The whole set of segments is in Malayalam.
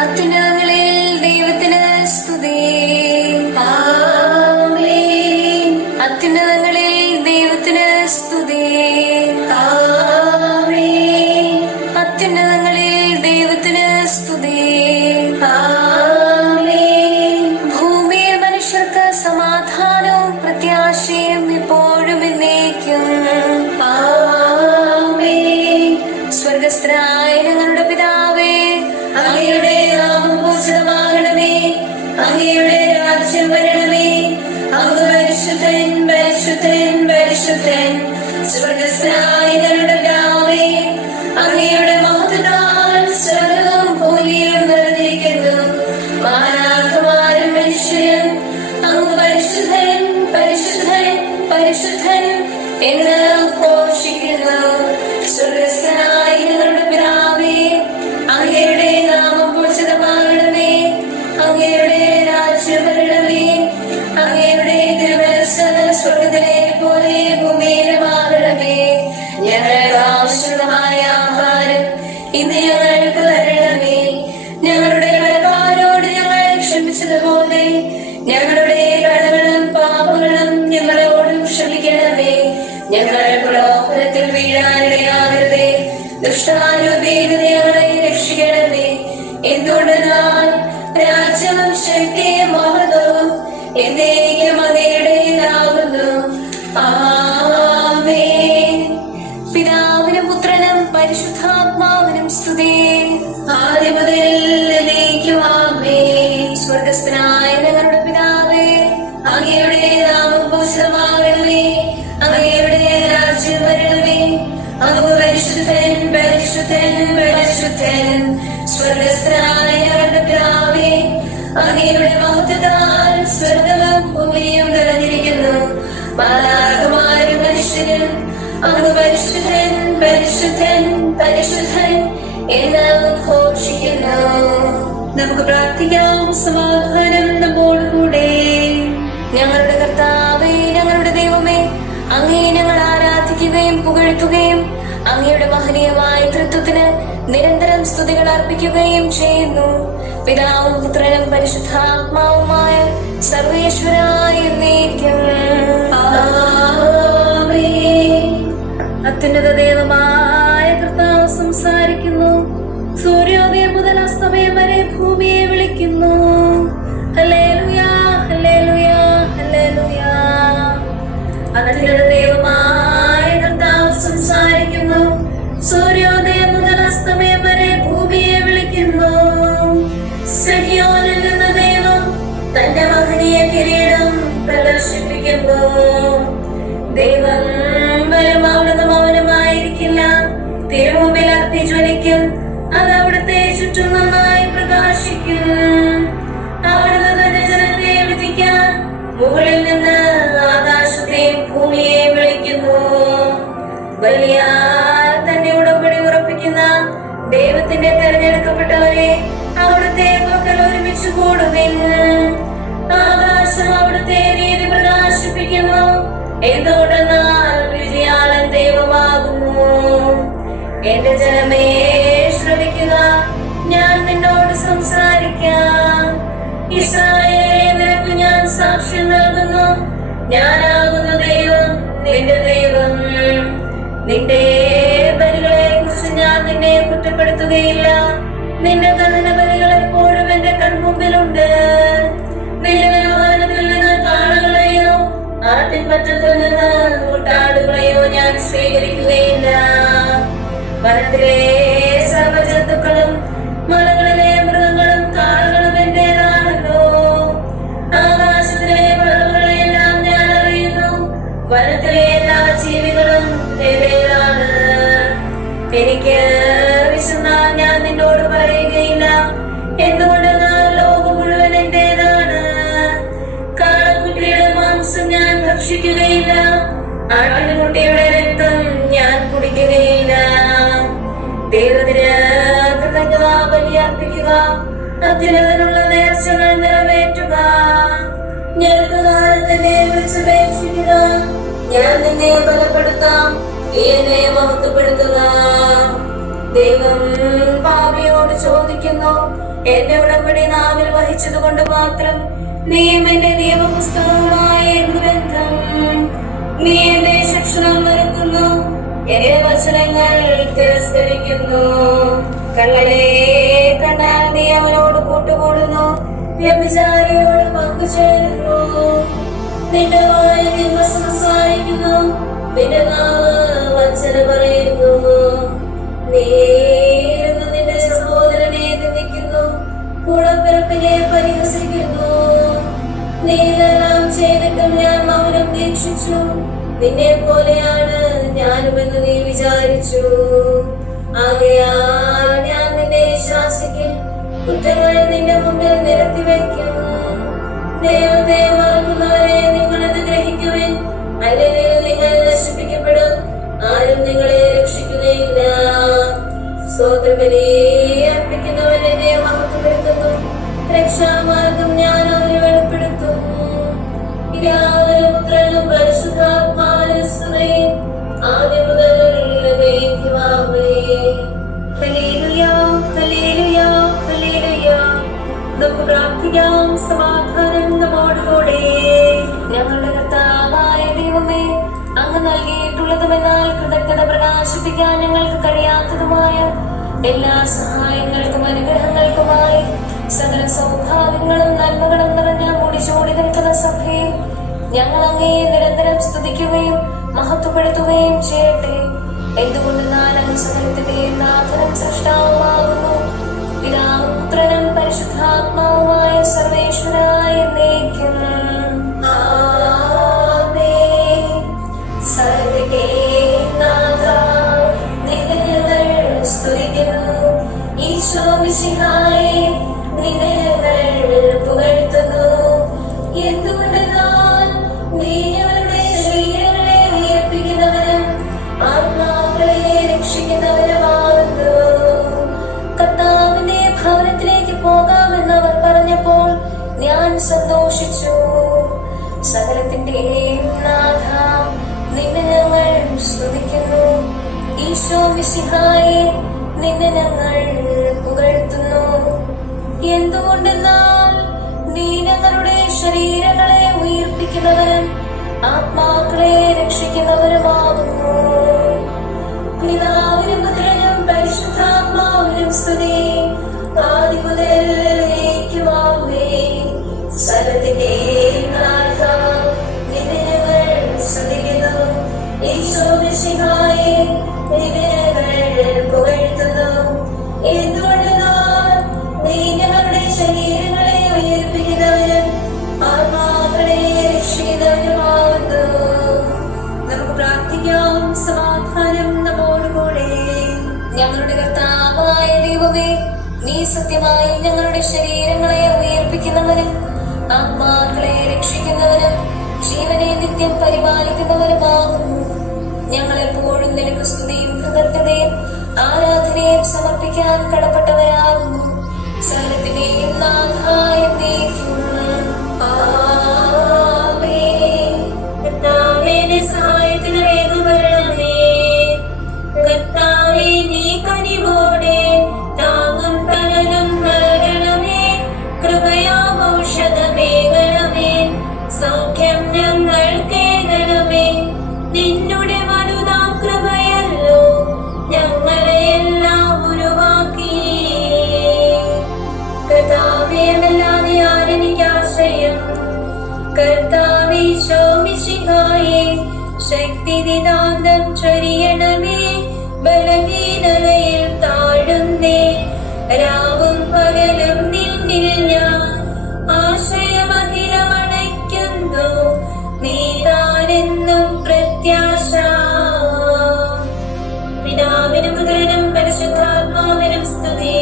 അത്യുന്നതങ്ങളിൽ ദൈവത്തിന് സ്തുതി. ആമേൻ. അത്യുന്നതങ്ങളിൽ ദൈവത്തിന് സ്തുതി. ആമേൻ. അത്യുന്നതങ്ങളിൽ ദൈവത്തിന് സ്തുതി. ആമേൻ. ഭൂമിയിൽ മനുഷ്യർക്ക് സമാധാനവും പ്രത്യാശയും ഇപ്പോഴും എന്നേക്കും. ആമേൻ. സ്വർഗസ്ഥനായ ഞങ്ങളുടെ പിതാവേ, അങ്ങയുടെ നാമം പൂജിതമാകണമേ. അങ്ങയുടെ രാജ്യം വരണമേ. അങ്ങ് പരിശുദ്ധൻ, പരിശുദ്ധൻ, പരിശുദ്ധൻ. സ്വർഗസ്ഥനായ ഞങ്ങളുടെ പിതാവേ, അങ്ങയുടെ മഹത്വത്താൽ സ്വർഗ്ഗവും ഭൂമിയും നിറഞ്ഞിരിക്കുന്നു. മാലാഖമാരും മനുഷ്യരും അങ്ങ് പരിശുദ്ധൻ, പരിശുദ്ധൻ, പരിശുദ്ധൻ എന്ന് ഘോഷിക്കുന്നു. സ്വർഗസ്ഥനായ ഞങ്ങളുടെ പിതാവേ, അങ്ങയുടെ നാമം പൂജിതമാകണമേ. അങ്ങയുടെ രാജ്യം വരണമേ. അങ്ങയുടെ തിരുമനസ്സ് സ്വർഗ്ഗത്തിലെ പോലെ ഭൂമിയിലുമാകണമേ. ഞങ്ങൾക്ക് ആവശ്യമായ ആഹാരം ഇന്ന് ഞങ്ങൾക്ക് തരണമേ. ഞങ്ങളുടെ കടക്കാരോട് ഞങ്ങൾ ക്ഷമിച്ചതുപോലെ ഞങ്ങളുടെ കടങ്ങളും പാപങ്ങളും ഞങ്ങളോടും ക്ഷമിക്കണമേ. ഞങ്ങൾ പ്രലോഭനത്തിൽ വീഴാനിടയാകരുതേ. ദുഷ്ടാരൂപയിൽ ഞങ്ങളെ രക്ഷിക്കണമേ. എന്തുകൊണ്ടെന്നാൽ രാജ്യവും ശക്തിയും മഹത്വവും എന്നേക്കും അങ്ങയുടേതാകുന്നു. ആമേൻ. പിതാവിനും പുത്രനും പരിശുദ്ധാത്മാവിനും സ്തുതി. ആദ്യം മുതൽ എന്നേക്കും ആമേൻ. സ്വർഗസ്ഥനായ ഞങ്ങളുടെ പിതാവേ, അങ്ങയുടെ നാമം പൂജിതമാകണമേ. അങ്ങയുടെ രാജ്യം വരണമേ. അങ്ങ് പരിശുദ്ധൻ, പരിശുദ്ധൻ, പരിശുദ്ധൻ. സ്വർഗസ്ഥനായ ഞങ്ങളുടെ പിതാവേ, അങ്ങയുടെ മഹത്വത്താൽ സ്വർഗ്ഗവും ഭൂമിയും നിറഞ്ഞിരിക്കുന്നു. മാലാഖമാരും മനുഷ്യരും അങ്ങ് പരിശുദ്ധൻ, പരിശുദ്ധൻ, പരിശുദ്ധൻ എന്ന് ഘോഷിക്കുന്നു. നമുക്ക് പ്രാർത്ഥിക്കാം. സമാധാനം നമ്മോടുകൂടെ. ഞങ്ങളുടെ കർത്താവേ, ഞങ്ങളുടെ ദൈവമേ, അങ്ങേ ഞങ്ങൾ ആരാധിക്കുകയും പുകഴ്ത്തുകയും അങ്ങയുടെ മഹനീയമായ തൃത്വത്തിന് നിരന്തരം സ്തുതികൾ അർപ്പിക്കുകയും ചെയ്യുന്നു. പിതാവും പുത്രനും പരിശുദ്ധാത്മാവുമായ സർവേശ്വരായ എന്നേക്കും. ആമേൻ. അത്യുന്നത ദൈവമായ കർത്താവ് സംസാരിക്കുന്നു. സൂര്യോദയം മുതൽ അസ്തമയം വരെ ഭൂമിയെ വിളിക്കുന്നു. ഹല്ലേലൂയാ, ഹല്ലേലൂയാ, ഹല്ലേലൂയാ. അത്യുന്നത ദൈവമായ കർത്താവ് സംസാരിക്കുന്നു. സൂര്യോദയം മുതൽ അസ്തമയം വരെ ഭൂമിയെ വിളിക്കുന്നു. സിഹിയോനിൽ നിന്ന് ദൈവം തന്റെ മഹനീയ കിരീടം പ്രദർശിപ്പിക്കുന്നു. ദൈവം വരും, അവിടുന്ന് മൗനമായിരിക്കില്ല. തിരുമുമ്പിൽ അഗ്നി ജ്വലിക്കും. അത് അവിടുത്തെ ചുറ്റും നന്നായി പ്രകാശിക്കും. അവിടുന്ന് തന്റെ ജനത്തെ വിധിക്കാൻ മുകളിൽ നിന്ന് ആകാശത്തെയും ഭൂമിയെയും വിളിക്കുന്നു. വലിയ തന്റെ ഉടമ്പടി ഉറപ്പിക്കുന്ന ദൈവത്തിന്റെ തെരഞ്ഞെടുക്കപ്പെട്ടവരെ അവിടുത്തെ പക്കൽ ഒരുമിച്ച് കൂടുവിൻ. ആകാശം അവിടുത്തെ നീതി പ്രകാശിപ്പിക്കുന്നു. എന്തുകൊണ്ടെന്നാൽ വിജയാളൻ ദൈവമാകുന്നു. എന്റെ ജനമേ, ശ്രവിക്കുക, ഞാൻ നിന്നോട് സംസാരിക്കാം. ഇസ്രായേലേ, നിനക്ക് ഞാൻ സാക്ഷ്യം നൽകുന്നു. ഞാനാകുന്നു ദൈവം, നിന്റെ ദൈവം. നിന്റെ ബലികളെ കുറിച്ച് ഞാൻ നിന്നെ കുറ്റപ്പെടുത്തുകയില്ല. നിന്റെ ദഹന ബലികൾ എപ്പോഴും എന്റെ കൺമുമ്പിലുണ്ട്. നിന്റെ വ്യവഹാരത്തിൽ നിന്ന് കാളകളെയോ ആട്ടിൻപറ്റത്തിൽ നിന്ന് കൂട്ടാടുകളെയോ ഞാൻ സ്വീകരിക്കുകയില്ല. വനത്തിലെ സർവ്വജന്തുക്കളും മലകളിലെ മൃഗങ്ങളും കാളകളും എന്റേതാണല്ലോ. ആകാശത്തിലെ പറവുകളെല്ലാം ഞാൻ അറിയുന്നു. വനത്തിലെ എല്ലാ ജീവികളും എന്റേതാണ്. എനിക്ക് വിശന്നാൽ ഞാൻ നിന്നോട് പറയുകയില്ല. എന്തുകൊണ്ടെന്നാൽ ലോകം മുഴുവൻ എന്റേതാണ്. കാളക്കുട്ടിയുടെ മാംസം ഞാൻ ഭക്ഷിക്കുകയില്ല. ആട്ടിൻകുട്ടിയുടെ രക്തം ഞാൻ കുടിക്കുകയില്ല. ദൈവത്തിന് കൃതജ്ഞതാബലി അർപ്പിക്കുക. അത്യുന്നതനുള്ള നേർച്ചകൾ നിറവേറ്റുക. ഞെരുക്കകാലത്തിനെ വിളിച്ചുപേക്ഷിക്കുക. ഞാൻ നിന്നെ ബലപ്പെടുത്താം. എന്നെ മഹത്വപ്പെടുത്തുക. ദൈവം പാപിയോട് ചോദിക്കുന്നു, എന്റെ ഉടമ്പടി നാവിൽ വഹിച്ചത് കൊണ്ട് മാത്രം നീ എന്റെ നിയമപുസ്തകവുമായി എന്ത് ബന്ധം? നീ എന്റെ ശിക്ഷണം മറക്കുന്നു, എന്റെ വചനങ്ങൾ തിരസ്കരിക്കുന്നു. കള്ളനെ കണ്ടാൽ നീ അവനോട് കൂട്ടുകൂടുന്നു, വ്യഭിചാരിയോട് പങ്കുചേരുന്നു. നിന്റെ വായ തിന്മ സംസാരിക്കുന്നു, നിന്റെ നാവ് വഞ്ചന പറയുന്നു. നീ നിന്റെ സഹോദരനെ നിന്ദിക്കുന്നു, കൂടപ്പിറപ്പിനെ പരിഹസിക്കുന്നു. നീ ഇതെല്ലാം ചെയ്തിട്ടും ഞാൻ മൗനം വീക്ഷിച്ചു. നിന്നെ പോലെയാണ് ഞാനുമെന്ന് നീ വിചാരിച്ചു. ആകയാൽ ഞാൻ നിന്നെ ശാസിക്കും, കുറ്റങ്ങൾ നിന്റെ മുമ്പിൽ നിരത്തി വയ്ക്കും. ദൈവത്തെ മറക്കുന്നവരെ നിങ്ങളത് ഗ്രഹിക്കുവിൻ, അല്ലെങ്കിൽ നിങ്ങൾ നശിപ്പിക്കപ്പെടും, ആരും നിങ്ങളെ രക്ഷിക്കുകയില്ല. സ്തോത്രബലി അർപ്പിക്കുന്നവരെ മഹത്വപ്പെടുത്തുന്നു, രക്ഷാമാർഗം ഞാൻ അവന് വെളിപ്പെടുത്തും. പുത്രനും പരിശുദ്ധാത്മാവിനും സ്തുതി, ആദ്യം മുതൽ എന്നേക്കുമാമേ. ഹല്ലേലൂയ, ഹല്ലേലൂയ, ഹല്ലേലൂയ. നമുക്ക് പ്രാർത്ഥിക്കാം. സമാധാനം നമ്മോടുകൂടെ. ഞങ്ങളുടെ കർത്താവായ ദൈവമേ, അങ്ങ് നൽകിയിട്ടുള്ളതുമെന്നാൽ കൃതജ്ഞത പ്രകാശിപ്പിക്കാൻ ഞങ്ങൾക്ക് കഴിയാത്തതുമായ എല്ലാ സഹായങ്ങൾക്കും അനുഗ്രഹങ്ങൾക്കുമായി സകല സൗഭാഗ്യങ്ങളും നന്മകളും നിറഞ്ഞ മുടിചൂടി നിൽക്കുന്ന സഭയിൽ ഞങ്ങൾ അങ്ങയെ നിരന്തരം സ്തുതിക്കുകയും മഹത്വപ്പെടുത്തുകയും ചെയ്യട്ടെ. എന്തുകൊണ്ടെന്നാൽ അങ്ങ് സകലത്തിന്റെയും നാഥനും സൃഷ്ടാവുമാകുന്നു. പിതാവും പുത്രനും പരിശുദ്ധാത്മാവുമായ സർവേശ്വരായ എന്നേക്കും ആമേൻ. സകലത്തിന്റെയും നാഥാ, നിന്നെ ഞങ്ങൾ സ്തുതിക്കുന്നു. ഈശോ മിശിഹായേ, നിന്നെ ഞങ്ങൾ പുകഴ്ത്തുന്നു. എന്തുകൊണ്ടെന്നാൽ നീ ഞങ്ങളുടെ ശരീരങ്ങളെ ഉയർപ്പിക്കുന്നവനും ആത്മാക്കളെ രക്ഷിക്കുന്നവനുമാകുന്നു. കർത്താവിന്റെ ഭവനത്തിലേക്ക് പോകാമെന്ന് അവർ പറഞ്ഞപ്പോൾ ഞാൻ സന്തോഷിച്ചു. സകലത്തിന്റെയും നാഥ, നിന്നെ ഞങ്ങൾ സ്തുതിക്കുന്നു. ഈശോ മിശിഹായേ, നിന്നെ ഞങ്ങൾ പുകഴ്ത്തുന്നു. എന്തുകൊണ്ടെന്നാൽ നീ ഞങ്ങളുടെ ശരീരങ്ങളെ ഉയർപ്പിക്കുന്നവരും ആത്മാക്കളെ രക്ഷിക്കുന്നവരുമാകുന്നു. പിതാവിനും പുത്രനും പരിശുദ്ധാത്മാവിനും സ്തുതി, ആദ്യം മുതൽ എന്നേക്കുമാമേൻ. സകലത്തിന്റെയും നാഥ, നിന്നെ ഞങ്ങൾ സ്തുതിക്കുന്നു. ഈശോ മിശിഹായേ, നിന്നെ ഞങ്ങൾ പുകഴ്ത്തുന്നു. എന്തുകൊണ്ടെന്നാൽ നീ ഞങ്ങളുടെ ശരീരങ്ങളെ ഉയർപ്പിക്കുന്നവരും ആത്മാക്കളെ രക്ഷിക്കുന്നവരുമാകുന്നു. നമുക്ക് പ്രാർത്ഥിക്കാം. സമാധാനം നമ്മോടുകൂടെ. ഞങ്ങളുടെ കർത്താവായ ദൈവമേ, നീ സത്യമായി ഞങ്ങളുടെ ശരീരങ്ങളെ ഉയർപ്പിക്കുന്നവനും ആത്മാക്കളെ രക്ഷിക്കുന്നവനും ജീവനെ നിത്യം പരിപാലിക്കുന്നവരുമാകുന്നു. ഞങ്ങളെപ്പോഴും നിനക്ക് സ്തുതിയും കൃതജ്ഞതയും ആരാധനയും സമർപ്പിക്കാൻ കടപ്പെട്ടവരാകുന്നു. സകലത്തിന്റെയും നാഥായ എന്നേക്കും ആമേൻ. കർത്താവേ, നിന്റെ സഹായത്തിന് വേഗം വരണമേ. കർത്താവേ, നീ കനിവോടെ താങ്ങും തണലും നൽകണമേ. കൃപയാം ഔഷധമേകണമേ, സൗഖ്യം ഞങ്ങൾക്കേകണമേ. നിന്നുടെ വലുതാം കൃപയല്ലോ ഞങ്ങളെയെല്ലാം ഉരുവാക്കി. കർത്താവേ, അല്ലാതെ ആരെനിക്ക് ആശ്രയം? കർത്താവേ, ഈശോ മിശിഹായേ, ശക്തി നിതാന്തം ചൊരിയണമേ. ബലഹീനതയിൽ താഴുന്നേ, രാവും പകലും നിന്നിൽ ഞാൻ ആശ്രയമഖിലമണയ്ക്കുന്നു. നീ താനെന്നും പ്രത്യാശ. പിതാവിനും പുത്രനും പരിശുദ്ധാത്മാവിനും സ്തുതി.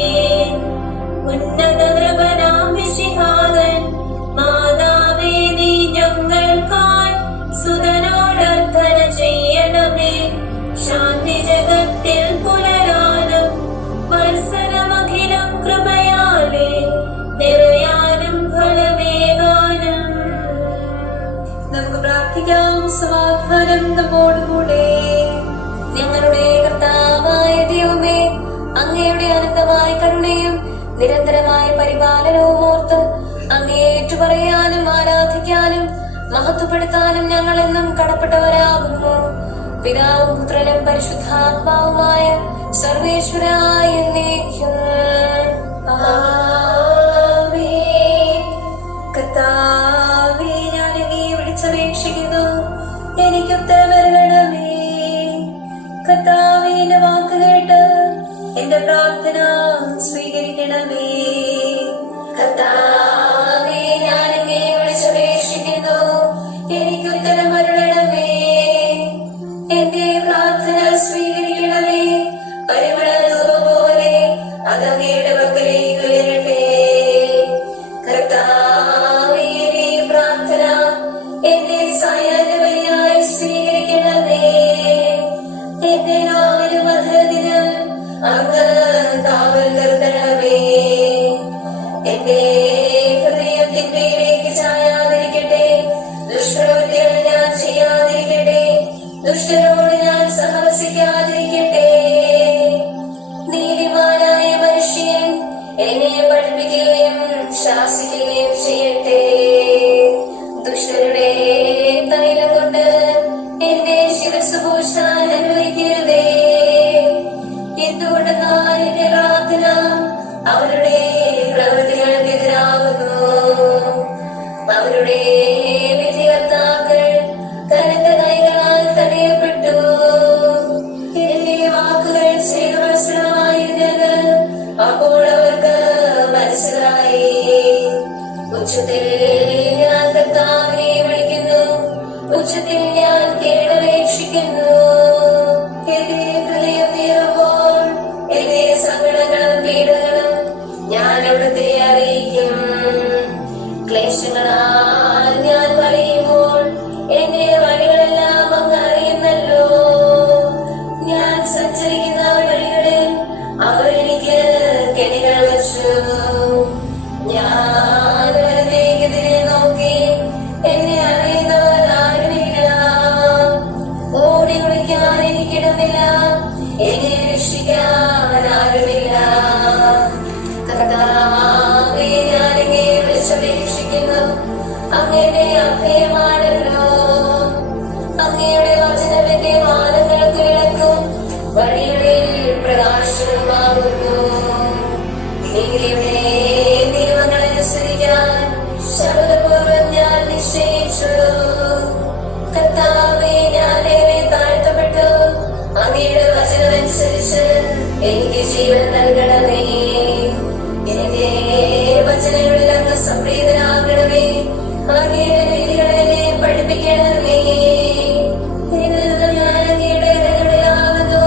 ഉന്നത നൃപനാം മിശിഹാതൻ, മാതാവേ, നീ ഞങ്ങൾക്കായി സുതനോടർത്ഥന ചെയ്യണമേ. ശാന്തി ജഗത്തിൽ പുലരാനും വത്സരമഖിലം കൃപയാലേ നിറയാനും ഫലമേകാനും. നമുക്ക് പ്രാർത്ഥിക്കാം. സമാധാനം നമ്മോടുകൂടെ. ഞങ്ങളുടെ കർത്താവായ ദൈവമേ, അങ്ങയുടെ അനന്തമായ കരുണയും നിരന്തരമായ പരിപാലനവും ഓർത്ത് അങ്ങേറ്റു പറയാനും ആരാധിക്കാനും മഹത്വപ്പെടുത്താനും ഞങ്ങൾ എന്നും കടപ്പെട്ടവരാകുന്നു. പിതാവും പുത്രനും പരിശുദ്ധാത്മാവുമായ സർവേശ്വരായ എന്നേക്കും. ആമേൻ. കർത്താവേ, ഞാൻ അങ്ങയെ വിളിച്ചപേക്ഷിക്കുന്നു, എനിക്ക് ഉത്തരമരുളണമേ. കർത്താവേ, എന്റെ വാക്ക് കേട്ട് എന്റെ പ്രാർത്ഥന സ്വീകരിക്കണമേ. കർത്താവേ, ഞാൻ അങ്ങയെ വിളിച്ചപേക്ഷിക്കുന്നു, എനിക്ക് ഉത്തരമരുളണമേ. എന്റെ പ്രാർത്ഥന സ്വീകരിക്കണമേ. പരിമളധൂപം പോലെ അത് അങ്ങയുടെ പക്കലേക്ക് ഉയരട്ടെ. കർത്താവേ, എന്റെ പ്രാർത്ഥന എന്റെ സായാഹ്നബലിയായി സ്വീകരിക്കണമേ. എന്റെ നാവിനും അധരത്തിനും അങ്ങ് കാവൽ നിർത്തണമേ. എന്റെ ഹൃദയം തിന്മയിലേക്ക് ചായാതിരിക്കട്ടെ. ദുഷ്പ്രവൃത്തികൾ ഞാൻ ചെയ്യാതിരിക്കട്ടെ. ദുഷ്ടരോട് ഞാൻ സഹവസിക്കാതിരിക്കട്ടെ. നീതിമാനായ മനുഷ്യൻ എന്നെ പഠിപ്പിക്കുകയും ശാസിക്കുകയും ചെയ്യട്ടെ. ദുഷ്ടരുടെ തൈലം കൊണ്ട് എന്നെ ശിരസ് പൂശാൻ അനുവദിക്കരുതേ. എന്തുകൊണ്ടെന്നാൽ എന്റെ പ്രാർത്ഥന അവരുടെ പ്രവൃത്തികൾക്കെതിരാകുന്നു. അവരുടെ വിധികർത്താക്കൾ കനത്ത കൈകളാൽ തടയപ്പെട്ടു. എന്റെ വാക്കുകൾ സ്നേഹവത്സരമായിരുന്നത് അപ്പോൾ അവർക്ക് മനസ്സിലായി. ഉച്ചത്തിൽ ഞാൻ കർത്താവിനെ വിളിക്കുന്നു, ഉച്ചത്തിൽ ഞാൻ കേടപേക്ഷിക്കുന്നു. എന്റെ ഹൃദയം നീറുമ്പോൾ എന്റെ സങ്കടങ്ങളും പീഡകളും ഞാൻ അവിടുത്തെ അറിയിക്കും. ക്ലേശങ്ങളാൽ ഞാൻ പറയുമ്പോൾ എന്റെ വഴികളെല്ലാം അങ്ങ് അറിയുന്നല്ലോ. ഞാൻ സഞ്ചരിക്കുന്ന വഴികളിൽ അവർ എനിക്ക് കെണികൾ വച്ചു. ഞാൻ വലത്തേക്കെതിരെ നോക്കി, എന്നെ അറിയുന്നവർ ആരുമില്ല. ഓടി ഒളിക്കാൻ എനിക്കിടമില്ല, എന്നെ രക്ഷിക്കാൻ ആരുമില്ല. കർത്താവേ, ഞാൻ അങ്ങയെ വിളിച്ചപേക്ഷിക്കുന്നു, അങ്ങയുടെ അഭയമാണല്ലോ. അങ്ങയുടെ വചനം എന്റെ മാനങ്ങൾക്ക് വിളക്കും വഴികളിൽ പ്രകാശവുമാകുന്നു. നീതിയുടെ നിയമങ്ങൾ അനുസരിക്കാൻ ശബ്ദപൂർവ്വം ഞാൻ നിശ്ചയിച്ചു. കർത്താവേ, ഞാൻ ഏറെ താഴ്ത്തപ്പെട്ടു. അങ്ങയുടെ വചനമനുസരിച്ച് എനിക്ക് ജീവൻ നൽകണമേ. എന്റെ വചനങ്ങളിൽ അങ്ങ് സംപ്രീതനാകണമേ. അങ്ങയുടെ രീതികളെ പഠിപ്പിക്കണമേ. ഞാൻ അങ്ങയുടെ കരുണയാകുന്നു.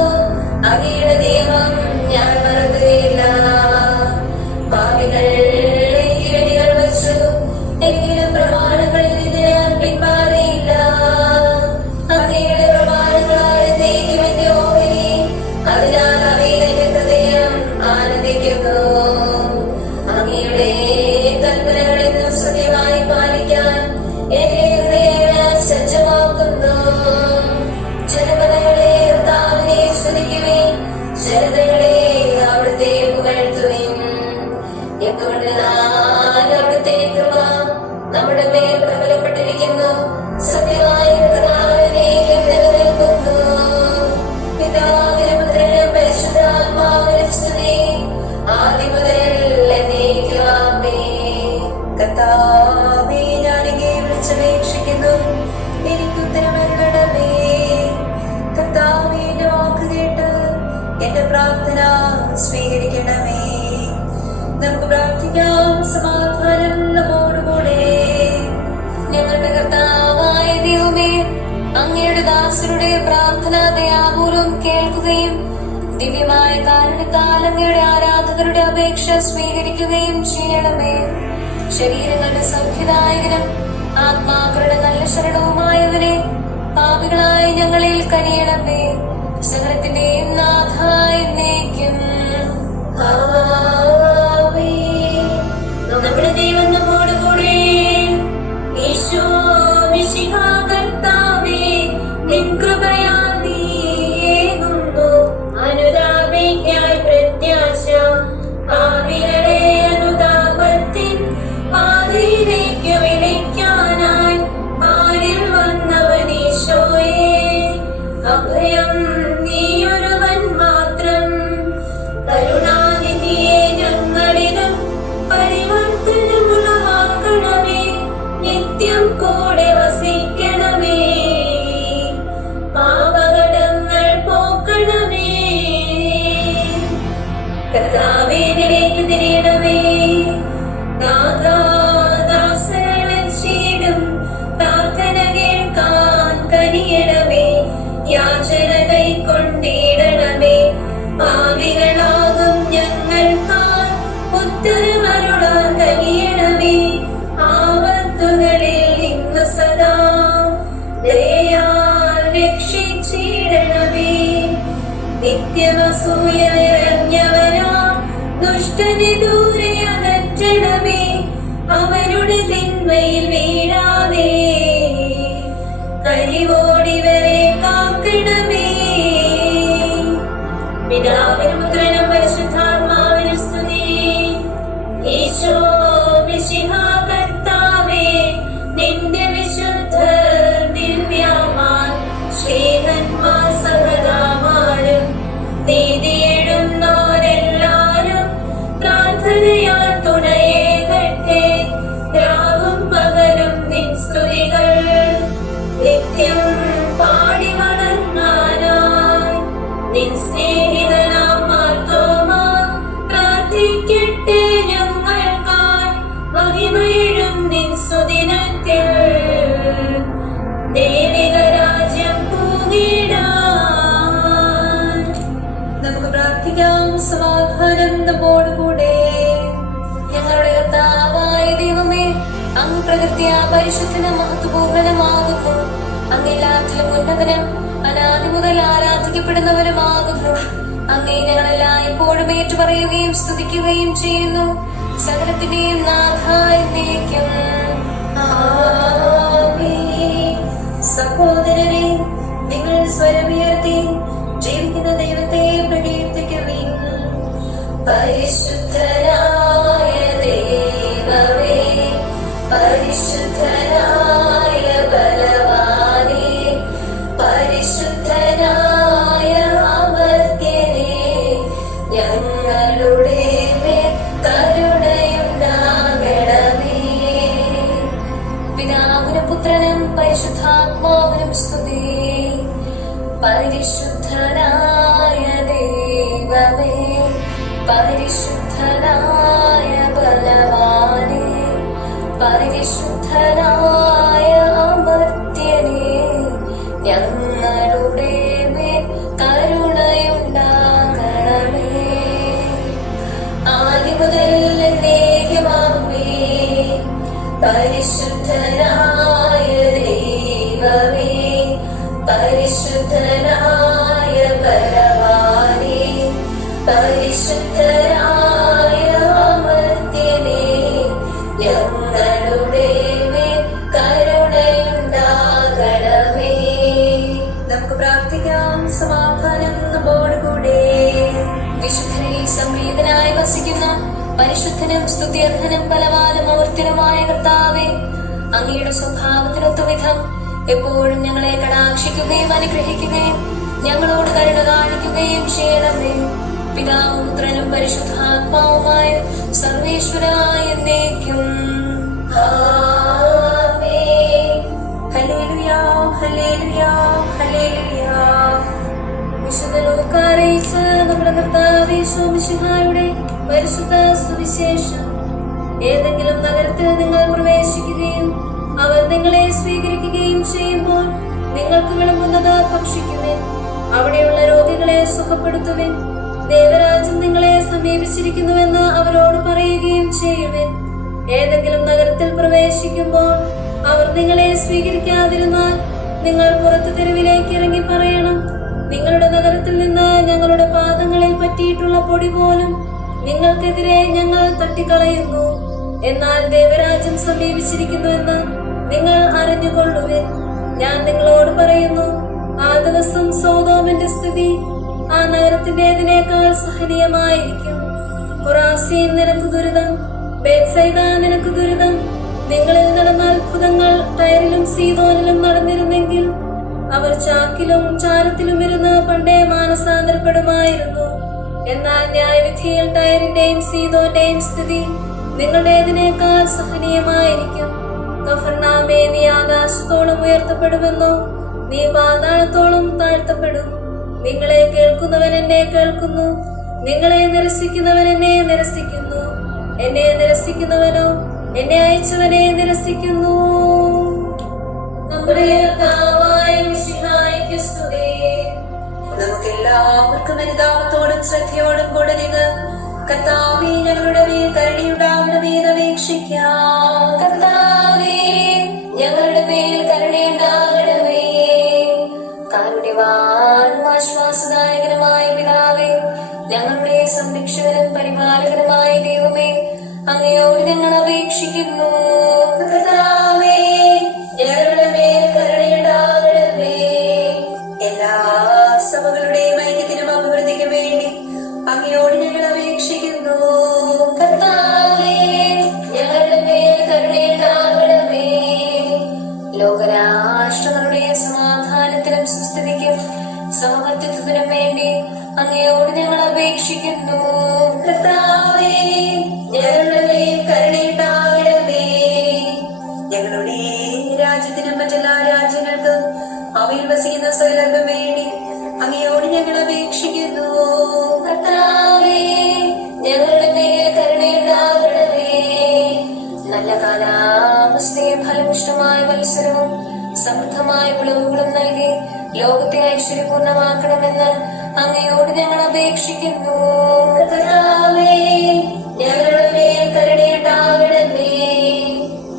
അങ്ങയുടെ നിയമം ഞാൻ മറക്കുകയില്ല. പാപികൾ എനിക്ക് കെണികൾ വച്ചു, എങ്കിലും പ്രമാണങ്ങളിൽ നിന്ന് ഞാൻ പിന്മാറിയില്ല. അങ്ങയുടെ പ്രമാണങ്ങളാൽ എന്നേക്കും എന്റെ ഓഹരി, അതിനാൽ അവയിൽ എന്റെ ഹൃദയം ആനന്ദിക്കുന്നു. അങ്ങയുടെ കൽപ്പനകൾ എന്നും സത്യമായി പാലിക്കാൻ എന്റെ ഹൃദയം ഞാൻ സജ്ജമാക്കുന്നു. ജനപദങ്ങളെ കർത്താവിനെ സ്തുതിക്കുവിൻ, ജനതകളെ അവിടുത്തെ പുകഴ്ത്തുവിൻ. എന്തുകൊണ്ടെന്നാൽ അവിടുത്തെ കൃപ നമ്മുടെ മേൽ പ്രബലപ്പെട്ടിരിക്കുന്നു. സത്യമായ കർത്താവിനെ നിലനിൽക്കുന്നു. പിതാവിനും പുത്രനും പരിശുദ്ധാത്മാവിനും സ്തുതി, ആദ്യം മുതൽ എന്നേക്കും ആമേൻ. കർത്താവേ, ഞാൻ അങ്ങയെ വിളിച്ചപേക്ഷിക്കുന്നു, എനിക്ക് ഉത്തരമരുളണമേ. കർത്താവേ, എന്റെ വാക്ക് കേട്ട് എന്റെ പ്രാർത്ഥന സ്വീകരിക്കണമേ. നമുക്ക് പ്രാർത്ഥിക്കാം. സമാധാനം നമ്മോടുകൂടെ. ഞങ്ങളുടെ കർത്താവായ ദൈവമേ, അങ്ങയുടെ ദാസരുടെ പ്രാർത്ഥന ദയാപൂർവം കേൾക്കുകയും ദിവ്യമായ കാരുണ്യത്താൽ അങ്ങയുടെ ആരാധകരുടെ അപേക്ഷ സ്വീകരിക്കുകയും ചെയ്യണമേ. ശരീരങ്ങളുടെ സൗഖ്യദായകനും ആത്മാക്കളുടെ നല്ല ശരണവുമായവനെ, പാപികളായ ഞങ്ങളിൽ കനിയണമേ. സകലത്തിന്റെയും നാഥായ എന്നേക്കും ആമേൻ. നമ്മുടെ ദൈവം നമ്മോടുകൂടെ. ഈശോ മിശിഹാ കർത്താവേ, നിൻ കൃപയാൽ നീയേകുന്നു അനുതാപിക്കായി പ്രത്യാശ. പാപികളെ നിത്യമസൂയ നിറഞ്ഞവനാ ദുഷ്ടനെ ദൂരെ അകറ്റണമേ, അവനുടെ തിന്മയിൽ വീഴാതെ കനിവോടിവരെ കാക്കണമേ. പിതാവിനും പുത്രനും പരിശുദ്ധാത്മാവിനും സ്തുതി. ഈശോ മിശിഹാ കർത്താവേ, നിന്റെ വിശുദ്ധ ദിവ്യമാൻ ശ്രീഹന്മാർ സഹതാമാരും നീതിയെഴുന്നോരെല്ലാരും പ്രാർത്ഥനയാൽ തുണയേകട്ടെ. രാവും പകലും നിൻ സ്തുതികൾ നിത്യം പാടി വളർന്നാനായി നിൻ സ്നേഹിതനാം മാർത്തോമാ പ്രാർത്ഥിക്കട്ടെ ഞങ്ങൾക്കായി. മഹിമയിടും നിൻ സുദിനത്തിൽ ദൈവിക രാജ്യം പൂകിടാൻ. നമുക്ക് പ്രാർത്ഥിക്കാം. സമാധാനം നമ്മോടുകൂടെ. ഞങ്ങളുടെ കർത്താവായ ദൈവമേ, അങ്ങ് പ്രകൃതിയ പരിശുദ്ധനും മഹത്വപൂർണനുമാകുന്നു. അങ്ങ് എല്ലാറ്റിലും ഉന്നതനും അനാദി മുതൽ ആരാധിക്കപ്പെടുന്നവരുമാകുന്നു. അങ്ങേ ഞങ്ങളെല്ലാം എപ്പോഴും ഏറ്റുപറയുകയും സ്തുതിക്കുകയും ചെയ്യുന്നു. സകലത്തിന്റെയും നാഥായ എന്നേക്കും. ആമേൻ. സഹോദരരെ, നിങ്ങൾ സ്വരമുയർത്തി ജീവിക്കുന്ന ദൈവത്തെ പ്രകീർത്തിക്കുവിൻ. പരിശുദ്ധനായ ദൈവമേ, പരിശുദ്ധനായ ബലവാനേ, പരിശുദ്ധനായ അമർത്യനേ, ഞങ്ങളുടെ മേൽ കരുണയുണ്ടാകണമേ. പിതാവിനും പുത്രനും പരിശുദ്ധാത്മാവിനും സ്തുതി. പരിശുദ്ധനായ ദൈവമേ, പരിശുദ്ധനായ ബലവാനേ, പരിശുദ്ധനായ അമർത്യനേ, ഞങ്ങളുടെ മേൽ കരുണയുണ്ടാകണമേ. ആദിമുതൽ എന്നേക്കുമാമേ. പരിശുദ്ധനായ ദൈവമേ, പരിശുദ്ധനായ ബലവാനേ, പരിശുദ്ധനായ അമർത്യനേ, ഞങ്ങളുടെ മേൽ കരുണയുണ്ടാകണമേ. നമുക്ക് പ്രാർത്ഥിക്കാം. സമാധാനം നമ്മോടുകൂടെ. വിശുദ്ധനിൽ സംപ്രീതനായി വസിക്കുന്ന പരിശുദ്ധനും സ്തുത്യർഹനും ബലവാനും അമർത്യനുമായ കർത്താവേ, അങ്ങയുടെ സ്വഭാവത്തിനൊത്ത വിധം എപ്പോഴും ഞങ്ങളെ കടാക്ഷിക്കുകയും അനുഗ്രഹിക്കുകയും ഞങ്ങളോട് കരുണ കാണിക്കുകയും ചെയ്യണമേ. പിതാവും പുത്രനും പരിശുദ്ധാത്മാവുമായ സർവേശ്വരായ എന്നേക്കും. ആമേൻ. ഹല്ലേലൂയ, ഹല്ലേലൂയ, ഹല്ലേലൂയ. വിശുദ്ധ ലൂക്കാ അറിയിച്ച നമ്മുടെ കർത്താവ് യേശു മിശിഹായുടെ പരിശുദ്ധ സുവിശേഷം. ഏതെങ്കിലും നഗരത്തിൽ നിങ്ങൾ പ്രവേശിക്കുകയും അവർ നിങ്ങളെ സ്വീകരിക്കുകയും ചെയ്യുമ്പോൾ നിങ്ങൾക്ക് വിളമ്പുന്നത് ഭക്ഷിക്കുവിൻ. അവിടെയുള്ള രോഗികളെ സുഖപ്പെടുത്തുവിൻ. ദേവരാജ്യം നിങ്ങളെ സമീപിച്ചിരിക്കുന്നുവെന്ന് അവരോട് പറയുകയും ചെയ്യുവിൻ. ഏതെങ്കിലും നഗരത്തിൽ പ്രവേശിക്കുമ്പോൾ അവർ നിങ്ങളെ സ്വീകരിക്കാതിരുന്നാൽ നിങ്ങൾ പുറത്തു തെരുവിലേക്ക് ഇറങ്ങി പറയണം, നിങ്ങളുടെ നഗരത്തിൽ നിന്ന് ഞങ്ങളുടെ പാദങ്ങളിൽ പറ്റിയിട്ടുള്ള പൊടി പോലും നിങ്ങൾക്കെതിരെ ഞങ്ങൾ തട്ടിക്കളയുന്നു. എന്നാൽ ദേവരാജ്യം സമീപിച്ചിരിക്കുന്നുവെന്ന് നിങ്ങൾ അറിഞ്ഞുകൊള്ളുവിൻ. ഞാൻ നിങ്ങളോട് പറയുന്നു, ആ ദിവസം സോദോമിന്റെ സ്ഥിതി ആ നഗരത്തിന്റേതിനേക്കാൾ സഹനീയമായിരിക്കും. ഖുറാസീൻ നിനക്ക് ദുരിതം, ബേത്സൈദ നിനക്ക് ദുരിതം. നിങ്ങളിൽ നടന്ന അത്ഭുതങ്ങൾ ടയറിലും സീദോനിലും നടന്നിരുന്നെങ്കിൽ അവർ ചാക്കിലും ചാരത്തിലും ഇരുന്ന് പണ്ടേ മാനസാന്തരപ്പെടുമായിരുന്നു. എന്നാൽ ന്യായവിധിയിൽ ടയറിന്റെയും സീദോന്റെയും സ്ഥിതി നിങ്ങളുടേതിനേക്കാൾ സഹനീയമായിരിക്കും. കഫർനാമേ, നീ ആകാശത്തോളം ഉയർത്തപ്പെടുമെന്നോ, നീ പാതാളത്തോളം താഴ്ത്തപ്പെടും. നിങ്ങളെ കേൾക്കുന്നവൻ എന്നെ കേൾക്കുന്നു, നിങ്ങളെ നിരസിക്കുന്നവൻ എന്നെ നിരസിക്കുന്നു, എന്നെ നിരസിക്കുന്നവനോ എന്നെ അയച്ചവനെ നിരസിക്കുന്നു. നമ്മുടെ കർത്താവായ മിശിഹായ്ക്ക് സ്തുതി. നമുക്കെല്ലാവർക്കും അനുതാപത്തോടും ശ്രദ്ധയോടും കൂടെ നിന്ന് കർത്താവേ, ഞങ്ങളുടെ മേൽ കരുണയുണ്ടാകണമേ എന്ന് അപേക്ഷിക്കാം. കർത്താവേ, ഞങ്ങളുടെ മേൽ കരുണയുണ്ടാകണമേ. കാരുണ്യവാനും ആശ്വാസദായകനുമായ പിതാവേ, രക്ഷകനും പരിപാലകനുമായ ദൈവമേ, അങ്ങയോട് ഞങ്ങൾ അപേക്ഷിക്കുന്നു. കർത്താവേ, ഞങ്ങളുടെ മേൽ കരുണയുണ്ടാകണമേ. എല്ലാ സഭകളുടെയും ഐക്യത്തിനും അഭിവൃദ്ധിക്കും വേണ്ടി അങ്ങയോട് ഞങ്ങൾ അപേക്ഷിക്കുന്നു. കർത്താവേ, ഞങ്ങളുടെ മേൽ കരുണയുണ്ടാകണമേ. ലോകരാഷ്ട്രങ്ങളുടെ സമാധാനത്തിനും സുസ്ഥിതിക്കും സമവർത്തിത്വത്തിനും വേണ്ടി അങ്ങയോട് ഞങ്ങൾ അപേക്ഷിക്കുന്നു. കർത്താവേ, ഞങ്ങളുടെ മേൽ കരുണയുണ്ടാകണമേ. ഞങ്ങളുടെ രാജ്യത്തിനും മറ്റെല്ലാ രാജ്യങ്ങൾക്കും അവയിൽ വസിക്കുന്ന സകലർക്കും വേണ്ടി അങ്ങയോട് ഞങ്ങൾ അപേക്ഷിക്കുന്നു. കർത്താവേ, ഞങ്ങളുടെ മേൽ കരുണയുണ്ടാകണമേ. നല്ല കാലാവസ്ഥയും ഫലപുഷ്ടമായ മത്സരവും സമൃദ്ധമായ വിളവുകളും നൽകി ലോകത്തെ ഐശ്വര്യപൂർണമാക്കണമെന്ന് അങ്ങയോട് ഞങ്ങൾ അപേക്ഷിക്കുന്നു. കർത്താവേ, ഞങ്ങളുടെ മേൽ കരുണയുണ്ടാകണമേ.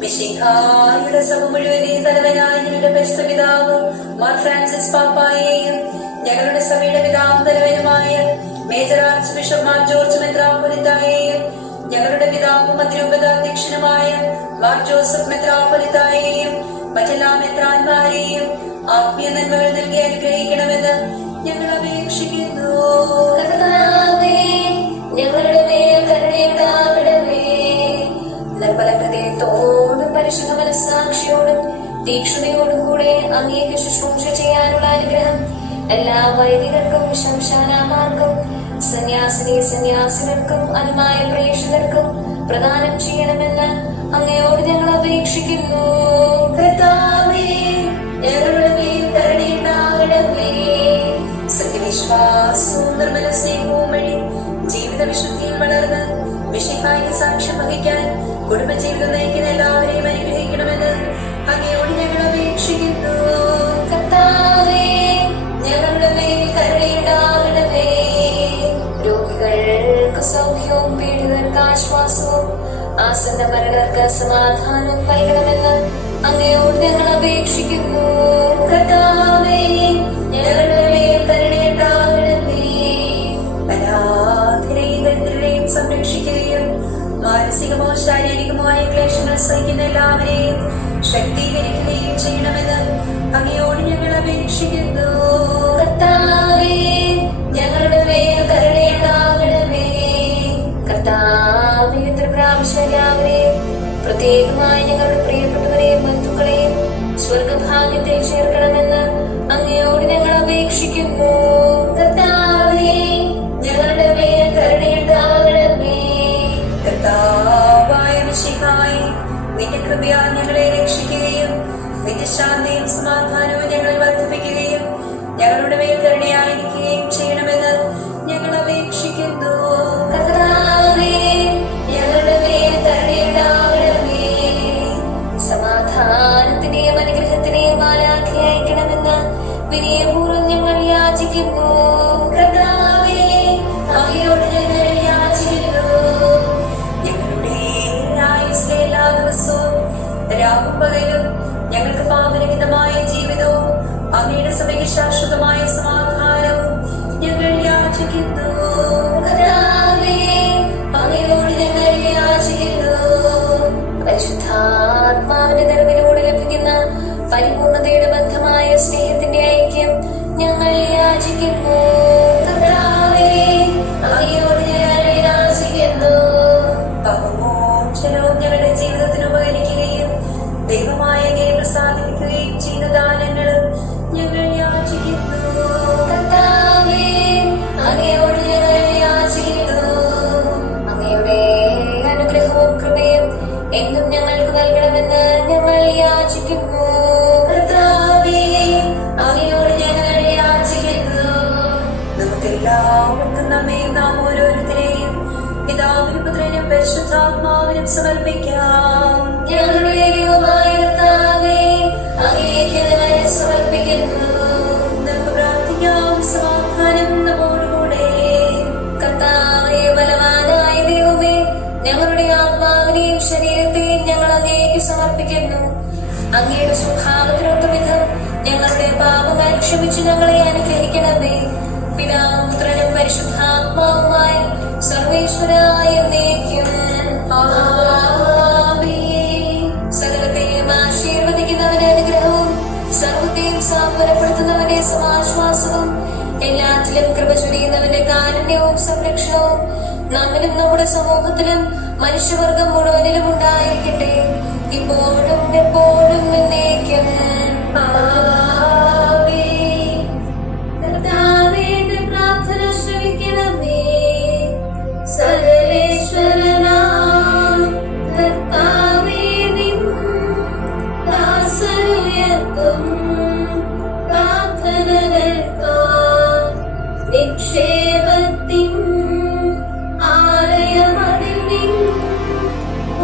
മിശിഹായുടെ സഭ മുഴുവനെ തലവനായ ഞങ്ങളുടെ പരിശുദ്ധ പിതാവ് മാർ ഫ്രാൻസിസ് പാപ്പായെയും ഞങ്ങളുടെ സഭയുടെ പിതാവും തലവനുമായ major archbishop Mar George മെത്രാപ്പൊലീത്തായെയും ഞങ്ങളുടെ പിതാവും അതിരൂപതാധ്യക്ഷനുമായ മാർ ജോസഫ് മെത്രാപ്പൊലീത്തായെയും മറ്റെല്ലാ മെത്രാന്മാരെയും ആത്മീയ നന്മകൾ നൽകി അനുഗ്രഹിക്കണമെന്ന് ഞങ്ങൾ അപേക്ഷിക്കുന്നു. കർത്താവേ, ഞങ്ങളുടെ മേൽ കരുണയുണ്ടാകണമേ. നിർമ്മല ഹൃദയത്തോടും പരിശുദ്ധ മനസ്സാക്ഷിയോടും തീക്ഷ്ണതയോടും കൂടെ അങ്ങേക്ക് ശുശ്രൂഷ ചെയ്യാനുള്ള അനുഗ്രഹം എല്ലാ വൈദികർക്കും ശംശാനാമാർക്കും സന്യാസിനികൾക്കും അനുമായ പ്രേക്ഷിതർക്കും പ്രദാനം ചെയ്യണമെന്ന് അങ്ങയോട് ഞങ്ങൾ അപേക്ഷിക്കുന്നു. കർത്താവേ, ഞങ്ങളുടെ മേൽ കരുണയുണ്ടാകണമേ. സത്യവിശ്വാസവും നിർമ്മല സ്നേഹവും വഴി ജീവിത വിശുദ്ധിയിൽ വളർന്ന് മിശിഹായ്ക്ക് സാക്ഷ്യം വഹിക്കാൻ കുടുംബജീവിതം നയിക്കുന്ന എല്ലാവരെയും അനുഗ്രഹിക്കണമെന്ന് അങ്ങയോട് ഞങ്ങൾ അപേക്ഷിക്കുന്നു. കർത്താവേ, ഞങ്ങളുടെ മേൽ കരുണയുണ്ടാകണമേ. രോഗികൾക്ക് സൗഖ്യവും പീഡിതർക്ക് ആശ്വാസവും ആസന്ന മരണർക്ക് സമാധാനവും നൽകണമെന്ന് അങ്ങയോട് ഞങ്ങൾ അപേക്ഷിക്കുന്നു. കർത്താവേ, ഞങ്ങളുടെ മേൽ കരുണയുണ്ടാകണമേ. അനാഥരെയും ദരിദ്രരെയും സംരക്ഷിക്കുകയും മാനസികമോ ശാരീരികമോ ആയ ക്ലേശങ്ങൾ സഹിക്കുന്ന എല്ലാവരെയും ശക്തീകരിക്കുകയും ചെയ്യണമെന്ന് അങ്ങയോട് ഞങ്ങൾ അപേക്ഷിക്കുന്നു. കർത്താവേ, ഞങ്ങളുടെ മേൽ കരുണയുണ്ടാകണമേ. കർത്താവേ, എത്ര പ്രാവശ്യം എല്ലാവരെയും പ്രത്യേകമായി ഞങ്ങളുടെ പ്രിയപ്പെട്ടവരെയും ബന്ധുക്കളെയും സ്വർഗഭാഗ്യത്തിൽ ചേർക്കണമെന്ന് അങ്ങയോട് ഞങ്ങൾ അപേക്ഷിക്കുന്നു. കർത്താവേ, ഞങ്ങളുടെ മേൽ കരുണയുണ്ടാകണമേ. കർത്താവായ മിശിഹായേ, നിന്റെ കൃപയാൽ ഞങ്ങളെ രക്ഷിക്കുകയും നിന്റെ ശാന്തിയും സമാധാനവും ഞങ്ങൾ വർദ്ധിപ്പിക്കുകയും ഞങ്ങളുടെ മേൽ കരുണയായിരിക്കുകയും ചെയ്യണമെന്ന് ഞങ്ങൾ അപേക്ഷിക്കുന്നു. കർത്താവേ, ഞങ്ങളുടെ മേൽ കരുണയുണ്ടാകണമേ. സമാധാനത്തിന്റെയും അനുഗ്രഹത്തിന്റെയും മാലാഖ അയക്കണമെന്ന് വിനയപൂർവ്വം ഞങ്ങൾ യാചിക്കുന്നു. കർത്താവേ, അങ്ങയോട് ഞങ്ങൾ യാചിക്കുന്നു. ഞങ്ങളുടെ ആയുസ്സിലെ എല്ലാ ദിവസവും രാവും പകലും ഞങ്ങൾക്ക് പാവനഹിതമായ ജീവിതവും അങ്ങയുടെ സഭയ്ക്ക് ശാശ്വതമായ സമാധാനവും ഞങ്ങൾ യാചിക്കുന്നു. കർത്താവേ, അങ്ങയോട് ഞങ്ങൾ യാചിക്കുന്നു. പരിശുദ്ധാത്മാവിന്റെ നിറവിലൂടെ ലഭിക്കുന്ന പരിപൂർണതയുടെ ബന്ധമായ സ്നേഹത്തിന്റെ ഐക്യം ഞങ്ങൾ യാചിക്കുന്നു. കർത്താവേ, അങ്ങയോട് ഞങ്ങൾ യാചിക്കുന്നു. പാപമോചനവും ഞങ്ങളുടെ ജീവിതത്തിന് ഉപകരിക്കുകയും ദൈവമായ അങ്ങയെ പ്രസാദിപ്പിക്കുകയും ചെയ്യുന്ന ദാനങ്ങളും ഞങ്ങൾ യാചിക്കുന്നു. കർത്താവേ, അങ്ങയോട് ഞങ്ങൾ യാചിക്കുന്നു. അങ്ങയുടെ അനുഗ്രഹവും കൃപയും എന്നും ഞങ്ങൾക്ക് നൽകണമെന്ന് ഞങ്ങൾ യാചിക്കുന്നു. കർത്താവേ, അങ്ങയോട് ഞങ്ങൾ യാചിക്കുന്നു. നമുക്കെല്ലാവർക്കും നമ്മയും നാം ഓരോരുത്തരെയും പിതാവിനും പുത്രനും പരിശുദ്ധാത്മാവിനും സമർപ്പിക്കാം. ഞങ്ങളുടെ ദൈവമായ കർത്താവേ, അങ്ങേക്ക് ഞങ്ങൾ സമർപ്പിക്കുന്നു. നമുക്ക് പ്രാർത്ഥിക്കാം. സമാധാനം നമ്മോടുകൂടെ. കർത്താവേ, ബലവാനായ ദൈവമേ, ഞങ്ങളുടെ ആത്മാവിനെയും ശരീരത്തെയും ഞങ്ങൾ അങ്ങേക്ക് സമർപ്പിക്കുന്നു. അങ്ങയുടെ സ്വഭാവത്തിനൊത്ത വിധം ഞങ്ങളുടെ പാപങ്ങൾ ക്ഷമിച്ച് ഞങ്ങളെ അനുഗ്രഹിക്കണമേ. പിതാവും പുത്രനും പരിശുദ്ധാത്മാവുമായ സർവേശ്വരായ എന്നേക്കും ആമേൻ. സകലത്തെയും ആശീർവദിക്കുന്നവന്റെ അനുഗ്രഹവും സർവ്വത്തെയും സാന്ത്വനപ്പെടുത്തുന്നവന്റെ സമാശ്വാസവും എല്ലാറ്റിലും കൃപ ചൊരിയുന്നവന്റെ കാരുണ്യവും സംരക്ഷണവും നമ്മിലും നമ്മുടെ സമൂഹത്തിലും മനുഷ്യവർഗം മുഴുവനിലും ഉണ്ടായിരിക്കട്ടെ, ഇപ്പോഴും എപ്പോഴും എന്നേക്കും ആമേൻ. കർത്താവേ, എന്റെ പ്രാർത്ഥന ശ്രവിക്കണമേ. സർവേശ്വരനാം കർത്താവേ, നിൻ ദാസനുയർത്തും പ്രാർത്ഥനകൾക്കായി നിക്ഷേപത്തിൻ ആലയമതിൽ നിൻ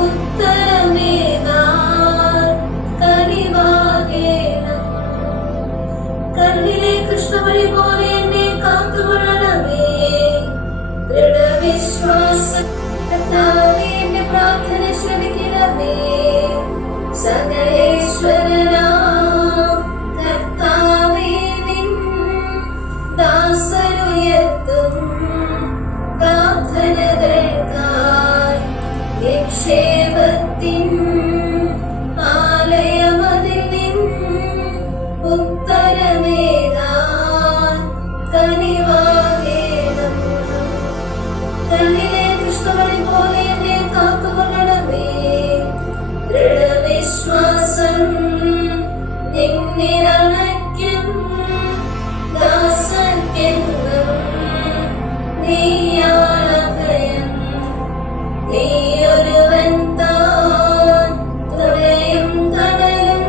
ഉത്തരമേകാൻ കനിവാകേണം. കണ്ണിലെ കൃഷ്ണമണി പോലെ എന്നെ കാത്തുകൊള്ളണമേ. ദൃഢവിശ്വാസം കർത്താവേ, എന്റെ പ്രാർത്ഥന ശ്രവിക്കണമേ. സകലേശ്വരനാം കർത്താവേ, നിൻ ദാസനുയർത്തും പ്രാർത്ഥനകൾക്കായി നിക്ഷേപത്തിൻ ആലയമതിൽ നിൻ ഉത്തരമേകാൻ കനിവാകേണം. കണ്ണിലെ കൃഷ്ണമണി പോലെ എന്നെ കാത്തുകൊള്ളണമേ. ദൃഢവിശ്വാസം നിന്നിലണയ്ക്കും ദാസർക്കെന്നും നീയാണഭയം. നീയൊരുവൻ താൻ തുണയും തണലും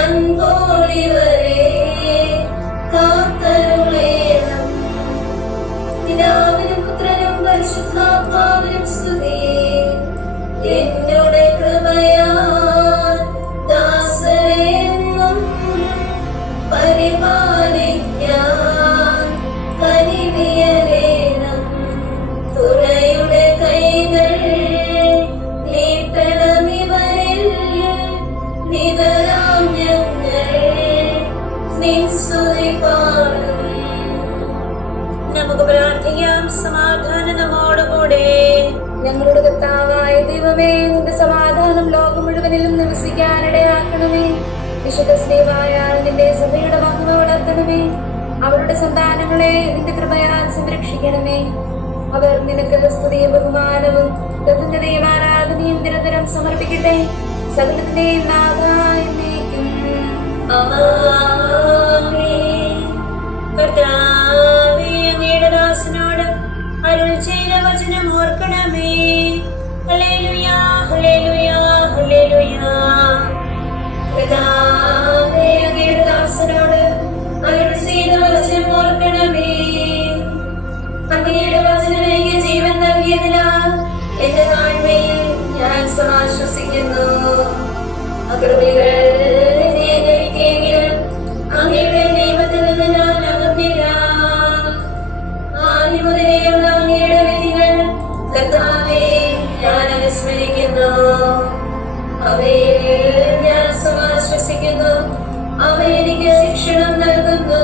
അൻപോളിവരെ കാത്തരുളേണം. പിതാവിനും പുത്രനും പരിശുദ്ധാത്മാവിനും സ്തുതി. എന്നോട് കൃപയാൽ ദാസരെ എന്നും പരിപാലിക്കാൻ കനിവിയലേണം. തുണയുടെ കൈകൾ നീട്ടണമിവരിൽ നിവരാം ഞങ്ങൾ നിൻ സ്തുതി പാടും. നമുക്ക് പ്രാർത്ഥിക്കാം. സമാധാനം നമ്മോടുകൂടെ. ഞങ്ങളുടെ കർത്താവായ ദൈവമേ, നിന്റെ സമാധാനം ലോകം മുഴുവനിലും നിവസിക്കാനിടയാക്കണമേ. വിശുദ്ധ സ്നേഹയാൽ നിന്റെ സഭയുടെ മഹിമ വളർത്തണമേ. അവരുടെ സന്താനങ്ങളെ നിന്റെ കൃപയാൽ സംരക്ഷിക്കണമേ. അവർ നിനക്ക് സ്തുതിയും ബഹുമാനവും കൃതജ്ഞതയും ആരാധനയും നിരന്തരം സമർപ്പിക്കട്ടെ. സകലത്തിന്റെയും നാഥായ എന്നേക്കും ആമേൻ. കർത്താവേ, അങ്ങയുടെ ദാസനോട് അരുൾ ചെയ്ത വചനം ഓർക്കണമേ. ഹല്ലേലൂയാ, ഹല്ലേലൂയാ, ഹല്ലേലൂയാ. കർത്താവേ, അങ്ങയുടെ ദാസനോട് അരുൾ ചെയ്ത വചനം ഓർക്കണമേ. അങ്ങയുടെ വചനം എനിക്ക് ജീവൻ നൽകിയതിനാൽ എന്റെ താഴ്മയിൽ ഞാൻ സമാശ്വസിക്കുന്നു. അകൃതികൾ എന്നെ ഞെരുക്കിയെങ്കിലും അങ്ങയുടെ നിയമത്തിൽ നിന്ന് ഞാൻ അകന്നില്ല. ആദ്യം മുതലേയുള്ള അങ്ങയുടെ വിധികൾ കർത്താവേ ഞാൻ അനുസ്മരിക്കുന്നു. അവയിൽ ഞാൻ സമാശ്വസിക്കുന്നു. അവ എനിക്ക് ശിക്ഷണം നൽകുന്നു.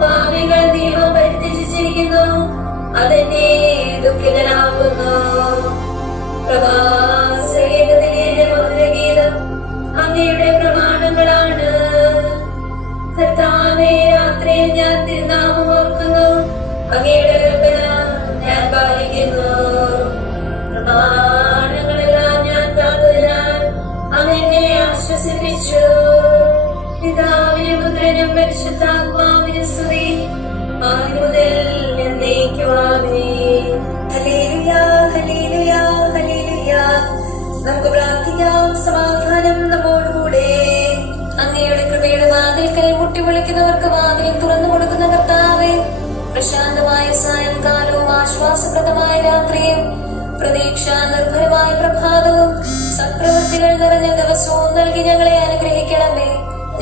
പാപികൾ നിയമം പരിത്യജിച്ചിരിക്കുന്നു. അതെന്നെ ദുഃഖിതനാക്കുന്നു. പ്രവാസഗീതത്തിലെ മധുരഗീതം അങ്ങയുടെ പ്രമാണങ്ങളാണ്. കർത്താവേ, രാത്രിയിൽ ഞാൻ തിരുനാമം ഓർക്കുന്നു. അങ്ങയുടെ കൽപ്പന ഞാൻ പാലിക്കുന്നു. പ്രമാണങ്ങളെല്ലാം ഞാൻ കാത്തതിനാൽ അങ്ങെന്നെ ആശ്വസിപ്പിച്ചു. പിതാവിനും പുത്രനും പരിശുദ്ധാത്മാവിനും സ്തുതി. ആദ്യം മുതൽ എന്നേക്കും ആമേൻ. ഹല്ലേലൂയ, ഹല്ലേലൂയ, ഹല്ലേലൂയ. നമുക്ക് പ്രാർത്ഥിക്കാം. സമാധാനം നമ്മോടുകൂടെ. അങ്ങയുടെ കൃപയുടെ വാതിൽക്കൽ മുട്ടി വിളിക്കുന്നവർക്ക് വാതിൽ തുറന്നു കൊടുക്കുന്ന കർത്താവേ, പ്രശാന്തമായ സായംകാലവും ആശ്വാസപ്രദമായ രാത്രിയും പ്രതീക്ഷാ നിർഭരമായ പ്രഭാതവും സത്പ്രവൃത്തികൾ നിറഞ്ഞ ദിവസവും നൽകി ഞങ്ങളെ അനുഗ്രഹിക്കണമേ.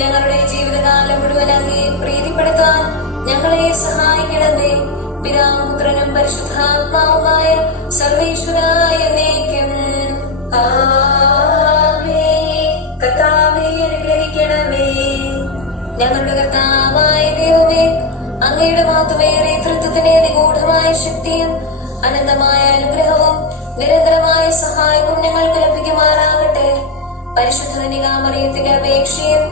ഞങ്ങളുടെ ജീവിതകാലം മുഴുവൻ അങ്ങയെ പ്രീതിപ്പെടുത്താൻ ഞങ്ങളെ സഹായിക്കണമേ. പിതാവും പുത്രനും പരിശുദ്ധാത്മാവുമായ സർവേശ്വരായ എന്നേക്കും ആമേൻ. കർത്താവേ, അനുഗ്രഹിക്കണമേ. ഞങ്ങളുടെ കർത്താവായ ദൈവമേ, അങ്ങയുടെ മാത്രമേറെ തൃത്വത്തിന്റെ നിഗൂഢമായ ശക്തിയും അനന്തമായ അനുഗ്രഹവും നിരന്തരമായ സഹായവും ഞങ്ങൾക്ക് ലഭിക്കുമാറാകട്ടെ. പരിശുദ്ധ കന്യകാമറിയത്തിന്റെ അപേക്ഷയും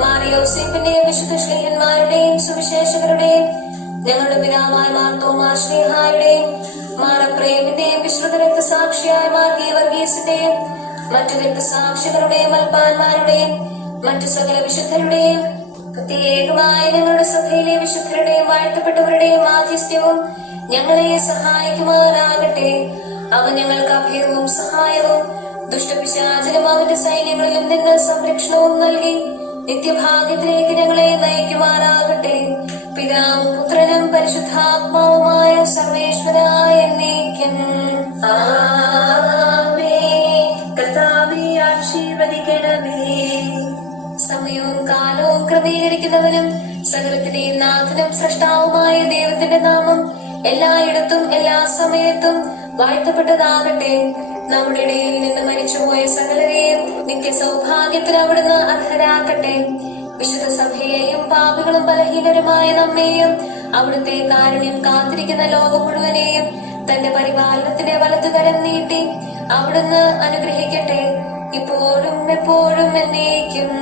മാറിയോസേപ്പിന്റെയും വിശുദ്ധ ശ്ലീഹന്മാരുടെയും സുവിശേഷകരുടെയും ഞങ്ങളുടെ പിതാവായ മാർ തോമാ ശ്ലീഹായുടെയും മാറപ്രേമിന്റെയും വിശ്രുത രക്തസാക്ഷിയായ മാർ ഗീവർഗീസിന്റെയും മറ്റു രക്തസാക്ഷികളുടെയും അൽപ്പാന്മാരുടെയും മറ്റു സകല വിശുദ്ധരുടെയും പ്രത്യേകമായി ഞങ്ങളുടെ സഭയിലെ വിശുദ്ധരുടെയും വാഴ്ത്തപ്പെട്ടവരുടെയും മാധ്യസ്ഥ്യവും ഞങ്ങളെ സഹായിക്കുമാറാകട്ടെ. അവൻ ഞങ്ങൾക്ക് അഭയവും സഹായവും ദുഷ്ടപിശാചിലും അവന്റെ സൈന്യങ്ങളിലും നിന്ന് സംരക്ഷണവും നൽകി നിത്യഭാഗ്യത്തിലേക്ക് ഞങ്ങളെ നയിക്കുമാറാകട്ടെ. പിതാവും പുത്രനും പരിശുദ്ധാത്മാവുമായ സർവേശ്വരായ എന്നേക്കും ആമേൻ. കർത്താവേ, ആശീർവദിക്കണമേ. സമയവും കാലവും ക്രമീകരിക്കുന്നവനും സകലത്തിന്റെയും നാഥനും സൃഷ്ടാവുമായ ദൈവത്തിന്റെ നാമം എല്ലായിടത്തും എല്ലാ സമയത്തും വാഴ്ത്തപ്പെട്ടതാകട്ടെ. നമ്മുടെ ഇടയിൽ നിന്ന് മരിച്ചുപോയ സകലരെയും നിത്യ സൗഭാഗ്യത്തിന് അവിടുന്ന് അർഹരാക്കട്ടെ. വിശുദ്ധ സഭയെയും പാപികളും ബലഹീനരുമായ നമ്മെയും അവിടുത്തെ കാരുണ്യം കാത്തിരിക്കുന്ന ലോകം മുഴുവനെയും തന്റെ പരിപാലനത്തിന്റെ വലതുകരം നീട്ടി അവിടുന്ന് അനുഗ്രഹിക്കട്ടെ, ഇപ്പോഴും എപ്പോഴും എന്നേക്കും.